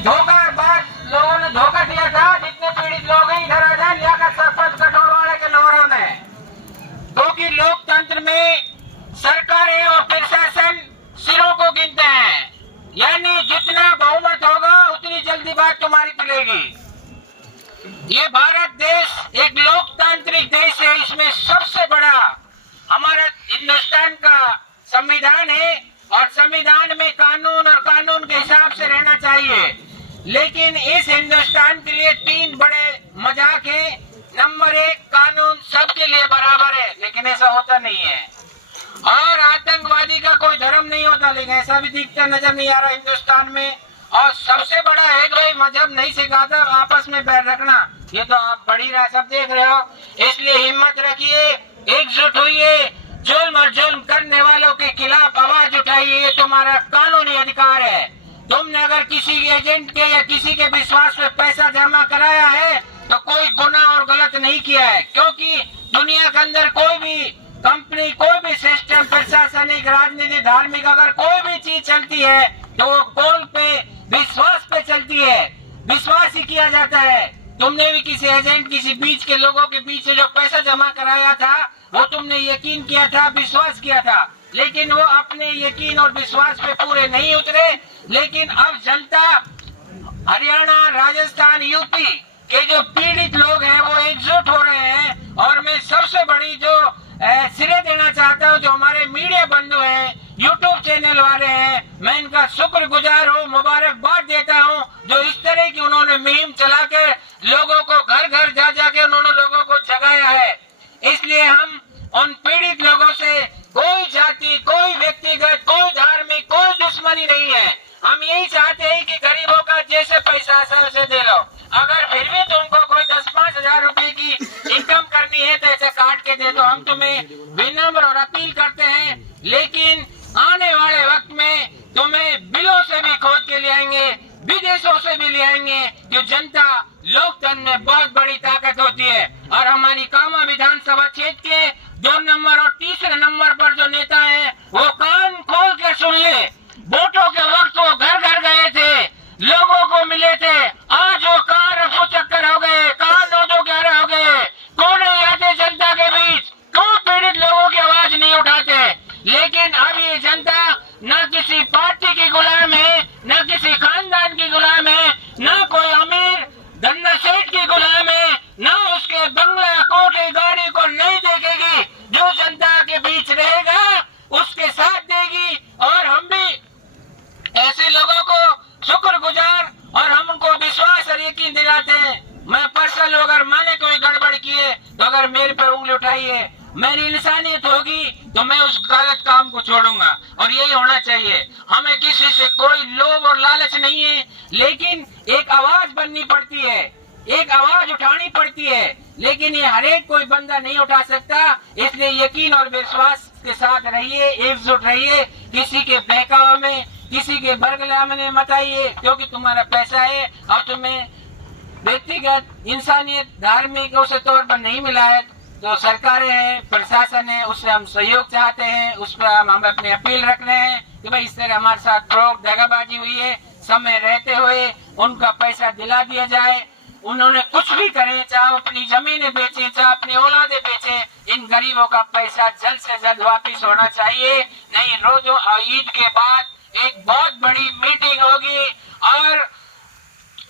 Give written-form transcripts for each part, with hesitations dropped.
धोखाबाज लोगों ने धोखा दिया था। जितने पीड़ित लोग हैं इधर आ जाए, लियाकत सरपंच कटोलवाड़े के नौरों ने, क्योंकि लोकतंत्र में सरकारें और प्रशासन सिरों को गिनते हैं, यानी जितना बहुमत होगा उतनी जल्दी बात तुम्हारी चलेगी। ये भारत देश एक लोकतांत्रिक देश है। इसमें सबसे बड़ा हमारा हिंदुस्तान का संविधान है और संविधान में कानून और कानून के हिसाब से रहना चाहिए। लेकिन इस हिंदुस्तान के लिए तीन बड़े मजाक हैं। नंबर एक, कानून सबके लिए बराबर है, लेकिन ऐसा होता नहीं है। और आतंकवादी का कोई धर्म नहीं होता, लेकिन ऐसा भी दिखता नजर नहीं आ रहा हिंदुस्तान में। और सबसे बड़ा है भाई, मजहब नहीं सिखाता आपस में बैर रखना। ये तो आप बढ़ी रहा, सब देख रहे हो। इसलिए हिम्मत रखिए, एकजुट होइए, जुल्म और जुल्म करने वालों के खिलाफ आवाज उठाइए। ये तुम्हारा कानूनी अधिकार है। तुमने अगर किसी एजेंट के या किसी के विश्वास पे पैसा जमा कराया है तो कोई गुनाह और गलत नहीं किया है, क्योंकि दुनिया के अंदर कोई भी कंपनी, कोई भी सिस्टम, प्रशासनिक, राजनीति, धार्मिक, अगर कोई भी चीज चलती है तो वो कॉल पे, विश्वास पे चलती है। विश्वास ही किया जाता है। तुमने भी किसी एजेंट, किसी बीच के लोगों के बीच से जो पैसा जमा कराया था वो तुमने यकीन किया था, विश्वास किया था, लेकिन वो अपने यकीन और विश्वास पे पूरे नहीं उतरे। लेकिन अब जनता, हरियाणा, राजस्थान, यूपी के जो पीड़ित लोग हैं वो एकजुट हो रहे हैं। और मैं सबसे बड़ी जो सिरे देना चाहता हूँ, जो हमारे मीडिया बंधु हैं, यूट्यूब चैनल वाले हैं, मैं इनका शुक्रगुजार हूँ, मुबारकबाद देता हूँ, जो इस तरह की उन्होंने मुहिम चला के लोगों को घर घर जा जाके उन्होंने लोगों को जगाया है। इसलिए हम उन पीड़ित लोगों से कोई जाति, कोई व्यक्तिगत, कोई धार्मिक, कोई दुश्मनी नहीं है। हम यही चाहते हैं कि गरीबों का जैसे पैसा से दे लो। अगर फिर भी तुमको कोई 10-5 हजार रुपए की इनकम करनी है तो ऐसे काट के दे दो। हम तुम्हें विनम्र और अपील करते हैं, लेकिन आने वाले वक्त में तुम्हें बिलों से भी खोद के ले आएंगे, विदेशों से भी ले आएंगे। जो जनता लोकतंत्र में बहुत बड़ी ताकत होती है। और हमारी कामा विधानसभा क्षेत्र के 2 नंबर और 3 नंबर पर जो नेता है वो कान खोल के सुन ले। वोटों के वक्त वो घर घर गए थे, लोगों को मिले थे। आज वो कहाँ रफू चक्कर हो गए, कहाँ 9-11 हो गए, क्यों नहीं आते जनता के बीच, क्यों पीड़ित लोगों की आवाज नहीं उठाते। लेकिन अब ये जनता न किसी पार्टी की गुलाम है, न किसी खानदान की गुलाम है, न कोई अमीर धंधा सेठ की गुलाम है, न उसके बंगला, कोठी, गाड़ी को नहीं देखेगी। जो जनता के बीच रहेगा उसके साथ देगी। और हम भी ऐसे लोगों को शुक्रगुजार और हम उनको विश्वास और यकीन दिलाते हैं। मैं पर्सनल, अगर मैंने कोई गड़बड़ की है तो अगर मेरे पर उंगली उठाई है, मेरी इंसानियत होगी तो मैं उस गलत काम को छोड़ूंगा। और यही होना चाहिए। हमें किसी से कोई लोभ और लालच नहीं है, लेकिन एक आवाज बननी पड़ती है, एक आवाज उठानी पड़ती है। लेकिन ये हर एक कोई बंदा नहीं उठा सकता। इसलिए यकीन और विश्वास के साथ रहिए, एकजुट रहिए। किसी के बहकावे में, किसी के बरगला में मत आइए, क्योंकि तुम्हारा पैसा है और तुम्हें व्यक्तिगत, इंसानियत, धार्मिक उस तौर पर नहीं मिला है। जो सरकारें हैं, प्रशासन है, उससे हम सहयोग चाहते हैं। उस पर हम अपनी अपील रख रहे हैं कि भाई इस तरह हमारे साथ फ्रॉड, दगाबाजी हुई है, समय रहते हुए उनका पैसा दिला दिया जाए। उन्होंने कुछ भी करे, चाहे अपनी जमीनें बेचे, चाहे अपनी औलादे बेचे, इन गरीबों का पैसा जल्द से जल्द वापिस होना चाहिए। नहीं रोजों ईद के बाद एक बहुत बड़ी मीटिंग होगी और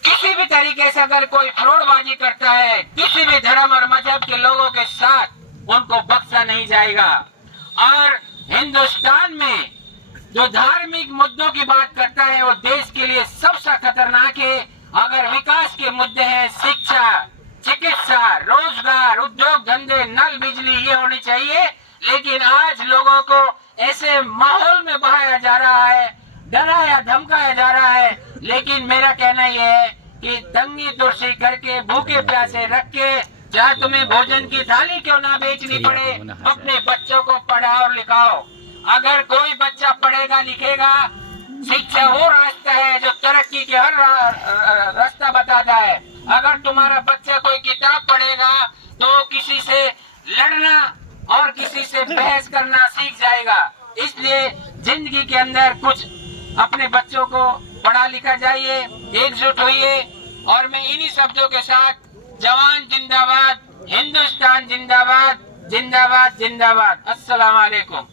किसी भी तरीके से अगर कोई फ्रॉडबाजी करता है किसी भी धर्म और मजहब के लोगों के साथ, उनको बख्शा नहीं जाएगा। और हिंदुस्तान में जो धार्मिक मुद्दों की बात करता है वो देश के लिए सबसे खतरनाक है। अगर विकास के मुद्दे हैं, शिक्षा, चिकित्सा, रोजगार, उद्योग धंधे, नल, बिजली, ये होनी चाहिए। लेकिन आज लोगों को ऐसे माहौल में बहाया जा रहा है, डराया धमकाया जा रहा है। लेकिन मेरा कहना यह है कि तंगी तुर्सी करके, भूखे प्यासे रख के, चाहे तुम्हें भोजन की थाली क्यों ना बेचनी पड़े, अपने बच्चों को पढ़ाओ और लिखाओ। अगर कोई बच्चा पढ़ेगा लिखेगा, शिक्षा वो रास्ता है जो तरक्की के हर रास्ता बताता है। अगर तुम्हारा बच्चा कोई किताब पढ़ेगा तो किसी से लड़ना और किसी से बहस करना सीख जाएगा। इसलिए जिंदगी के अंदर कुछ अपने बच्चों को पढ़ा लिखा जाइए, एकजुट होइए। और मैं इन्हीं शब्दों के साथ जवान जिंदाबाद, हिंदुस्तान जिंदाबाद, जिंदाबाद जिंदाबाद। अस्सलाम वालेकुम।